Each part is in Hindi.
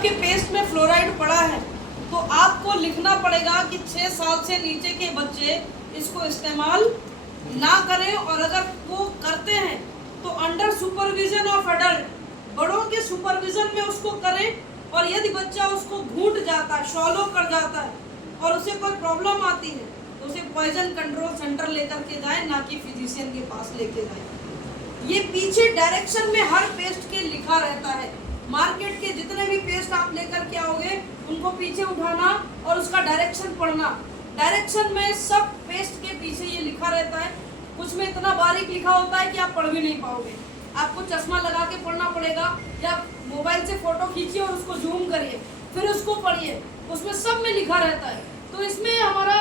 आपके पेस्ट में फ्लोराइड पड़ा है तो आपको लिखना पड़ेगा कि 6 साल से नीचे के बच्चे इसको इस्तेमाल ना करें, और अगर वो करते हैं तो अंडर सुपरविजन ऑफ एडल्ट, बड़ों के सुपरविजन में उसको करें। और यदि बच्चा उसको घूंट जाता है, शॉलो कर जाता है और उसे कोई प्रॉब्लम आती है तो उसे पॉइजन कंट्रोल सेंटर लेकर के जाए, ना कि फिजिशियन के पास लेके जाए। ये पीछे डायरेक्शन में हर पेस्ट के लिखा रहता है। मार्केट के जितने भी पेस्ट आप लेकर के आओगे उनको पीछे उठाना और उसका डायरेक्शन पढ़ना। डायरेक्शन में सब पेस्ट के पीछे ये लिखा रहता है। कुछ में इतना बारीक लिखा होता है कि आप पढ़ भी नहीं पाओगे, आपको चश्मा लगा के पढ़ना पड़ेगा, या मोबाइल से फोटो खींचिए और उसको जूम करिए फिर उसको पढ़िए, उसमें सब में लिखा रहता है। तो इसमें हमारा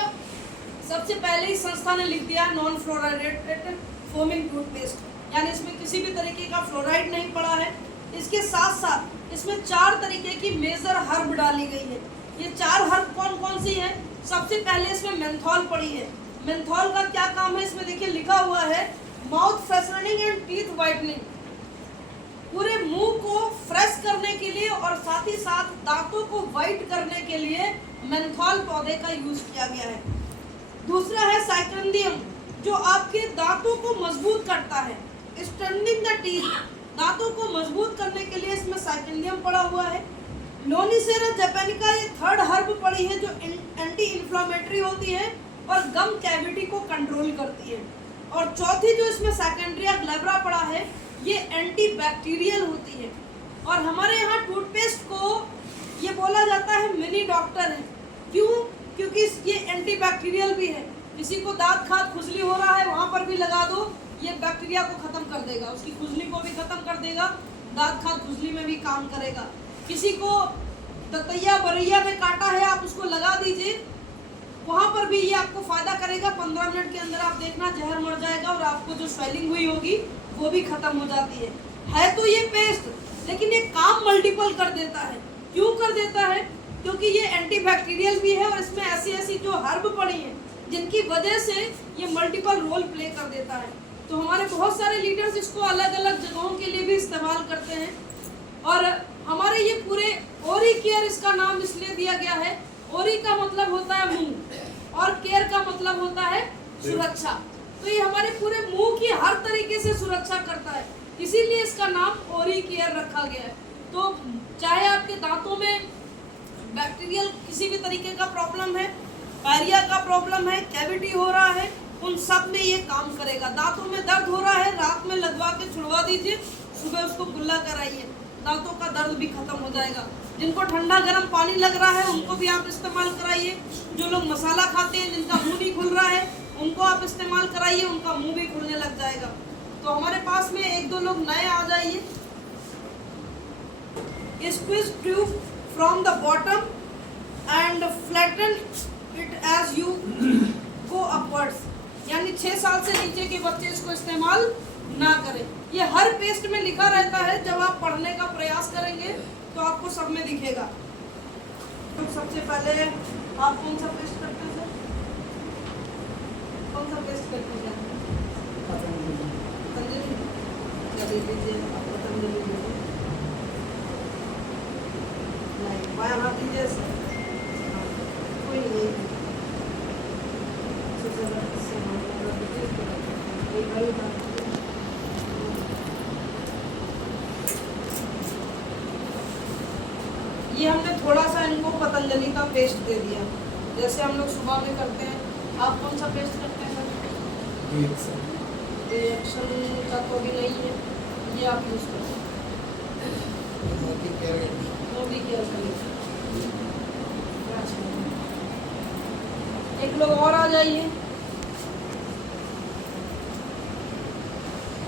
सबसे पहले ही संस्था ने लिख दिया नॉन फ्लोराइडेटेड फोमिंग टूथपेस्ट, यानी इसमें किसी भी तरीके का फ्लोराइड नहीं पड़ा है। इसके साथ साथ इसमें 4 तरीके की मेजर हर्ब डाली गई है। ये 4 हर्ब कौन कौन सी है? सबसे पहले इसमें मेंथॉल पड़ी है। मेंथॉल का क्या काम है? इसमें देखिए लिखा हुआ है mouth freshening and teeth whitening, पूरे मुंह को फ्रेश करने के लिए और साथ ही साथ दांतों को व्हाइट करने के लिए मेंथॉल पौधे का यूज किया गया है। दूसरा है साइकेंडियम, जो आपके दांतों को मजबूत करता है, स्ट्रेंथनिंग द टीथ, दांतों को मजबूत करने के लिए इसमें साइकेंडियम पड़ा हुआ है। लोनिसेरा जैपैनिका ये 3rd हर्ब पड़ी है जो एंटी इन्फ्लामेटरी होती है और गम कैविटी को कंट्रोल करती है। और चौथी जो इसमें सेकेंड्रिया ग्लैब्रा पड़ा है ये एंटी बैक्टीरियल होती है। और हमारे यहाँ टूथपेस्ट को ये बोला जाता है मिनी डॉक्टर है। क्यों? क्योंकि ये एंटी बैक्टीरियल भी है। किसी को दांत खाद खुजली हो रहा है वहाँ पर भी लगा दो, ये बैक्टीरिया को खत्म कर देगा, उसकी खुजली को भी खत्म कर देगा, दांत खाद खुजली में भी काम करेगा। किसी को दतैया बरैया में काटा है आप उसको लगा दीजिए, वहाँ पर भी ये आपको फायदा करेगा। 15 मिनट के अंदर आप देखना जहर मर जाएगा और आपको जो स्वेलिंग हुई होगी वो भी खत्म हो जाती है तो ये पेस्ट, लेकिन ये काम मल्टीपल कर देता है। क्यों कर देता है? क्योंकि ये एंटीबैक्टीरियल भी है और इसमें ऐसी ऐसी जो हर्ब पड़ी हैं जिनकी वजह से ये मल्टीपल रोल प्ले कर देता है। तो हमारे बहुत सारे लीडर्स इसको अलग अलग जगहों के लिए भी इस्तेमाल करते हैं। और हमारे ये पूरे ओरी केयर इसका नाम इसलिए दिया गया है, ओरी का मतलब होता है मुंह और केयर का मतलब होता है सुरक्षा। तो ये हमारे पूरे मुंह की हर तरीके से सुरक्षा करता है, इसीलिए इसका नाम ओरी केयर रखा गया है। तो चाहे आपके दांतों में बैक्टीरियल किसी भी तरीके का प्रॉब्लम है, पायरिया का प्रॉब्लम है, कैविटी हो रहा है, उन सब में ये काम करेगा। दांतों में दर्द हो रहा है, रात में लगवा के छुड़वा दीजिए, सुबह उसको कुल्ला कराइए, दांतों का दर्द भी खत्म हो जाएगा। जिनको ठंडा गर्म पानी लग रहा है उनको भी आप इस्तेमाल कराइए। जो लोग मसाला खाते हैं, जिनका मुंह नहीं खुल रहा है, उनको आप इस्तेमाल कराइए, उनका मुंह भी खुलने लग जाएगा। तो हमारे पास में 1-2 लोग नए आ जाइए। Squeeze tube from the bottom and flatten it as you go upwards, यानी 6 साल से नीचे के बच्चे इसको इस्तेमाल ना करें। ये हर पेस्ट में लिखा रहता है, जब आप पढ़ने का प्रयास करेंगे तो आपको सब में दिखेगा। तो सबसे पहले आप कौन सा पेस्ट करते हैं सर? कौन सा पेस्ट करते हैं? पतंजलि। दे दीजिए आप पतंजलि दे दीजिए। नहीं बाया हाथ दीजिए सर, कोई नहीं। ये हमने थोड़ा सा इनको पतंजलि का पेस्ट दे दिया, जैसे हम लोग सुबह में करते हैं। आप कौन सा पेस्ट करते हैं सर? रिएक्शन का तो भी नहीं है, ये आप यूज करते हैं मोदी केयर का। एक लोग और आ जाइए,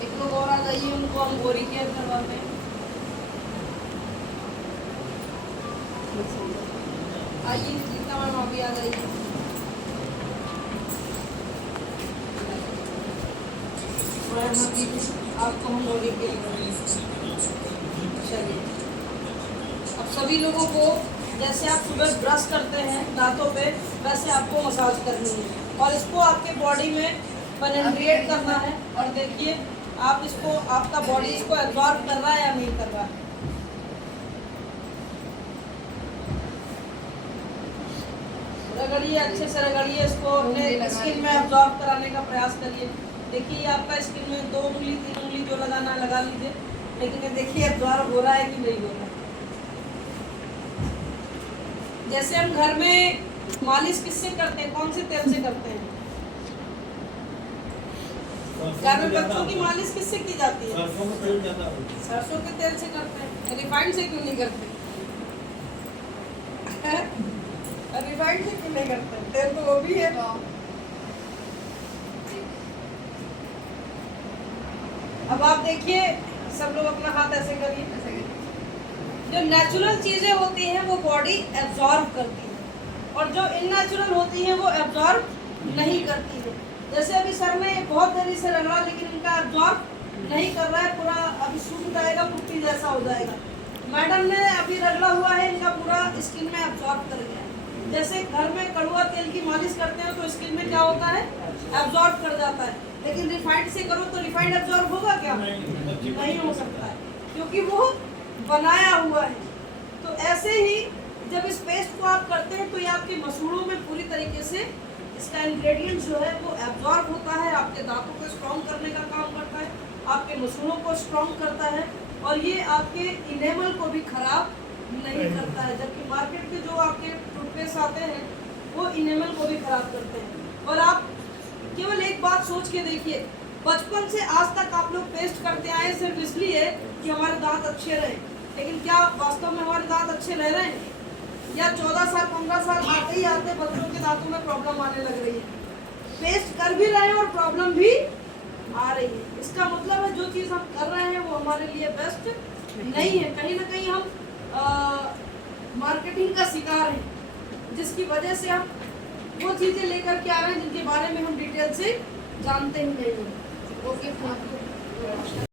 एक लोग और आ जाइए, उनको हम ओरी केयर करवाते हैं। आइए गीता मैम अभी आ जाइए। आपको हम ओरी केयर चलिए। अब सभी लोगों को जैसे आप सुबह ब्रश करते हैं दांतों पे, वैसे आपको मसाज करनी है और इसको आपके बॉडी में पेनिट्रेट करना है। और देखिए आप इसको, आपका बॉडी इसको एब्जॉर्ब कर रहा है या नहीं कर रहा है। रगड़िए, अच्छे से रगड़िए इसको, अपने स्किन में एब्जॉर्ब कराने का प्रयास करिए। देखिए आपका स्किन में 2 उंगली 3 उंगली जो लगाना लगा लीजिए, लेकिन ये देखिए एब्जॉर्ब हो रहा है कि नहीं हो रहा है। जैसे हम घर में मालिश किससे करते हैं, कौन से तेल से करते हैं? घर में बच्चों की मालिश किससे की जाती है? सरसों के तेल से करते हैं। रिफाइंड से क्यों नहीं करते? रिफाइंड से क्यों नहीं करते? तेल तो वो भी है। अब आप देखिए, सब लोग अपना हाथ ऐसे करिए। जो नेचुरल चीजें होती हैं वो बॉडी एब्जॉर्ब करती है, और जो इननेचुरल होती हैं वो एब्जॉर्ब नहीं करती है। जैसे अभी सर ने बहुत देरी से रगड़ा, लेकिन इनका एब्जॉर्ब नहीं कर रहा है, पूरा अभी सूख जाएगा, पुट्टी जैसा हो जाएगा। मैडम ने अभी रगड़ा हुआ है, इनका पूरा स्किन में एब्जॉर्ब कर गया है। जैसे घर में कड़वा तेल की मालिश करते हैं तो स्किन में क्या होता है, एब्जॉर्ब कर जाता है, लेकिन रिफाइंड से करो तो रिफाइंड एब्जॉर्ब होगा क्या? नहीं हो सकता है, क्योंकि वो बनाया हुआ है। तो ऐसे ही जब इस पेस्ट को आप करते हैं तो ये आपके मसूड़ों में पूरी तरीके से इसका इंग्रेडिएंट जो है वो एब्जॉर्ब होता है, आपके दांतों को स्ट्रॉन्ग करने का काम करता है, आपके मसूड़ों को स्ट्रॉन्ग करता है, और ये आपके इनेमल को भी खराब नहीं करता है। जबकि मार्केट के जो आपके टूथपेस्ट आते हैं वो इनेमल को भी खराब करते हैं। और आप केवल एक बात सोच के देखिए, बचपन से आज तक आप लोग पेस्ट करते आए सिर्फ इसलिए कि हमारे दांत अच्छे रहे, लेकिन क्या वास्तव में हमारे दांत अच्छे रह रहे हैं? या 14 साल 15 साल आते ही आते बच्चों के दांतों में प्रॉब्लम आने लग रही है। पेस्ट कर भी रहे हैं और प्रॉब्लम भी आ रही है। इसका मतलब है जो चीज़ हम कर रहे हैं वो हमारे लिए बेस्ट नहीं है। कहीं ना कहीं हम मार्केटिंग का शिकार हैं, जिसकी वजह से हम वो चीज़ें लेकर के आ रहे हैं जिनके बारे में हम डिटेल से जानते ही नहीं हैं। ओके।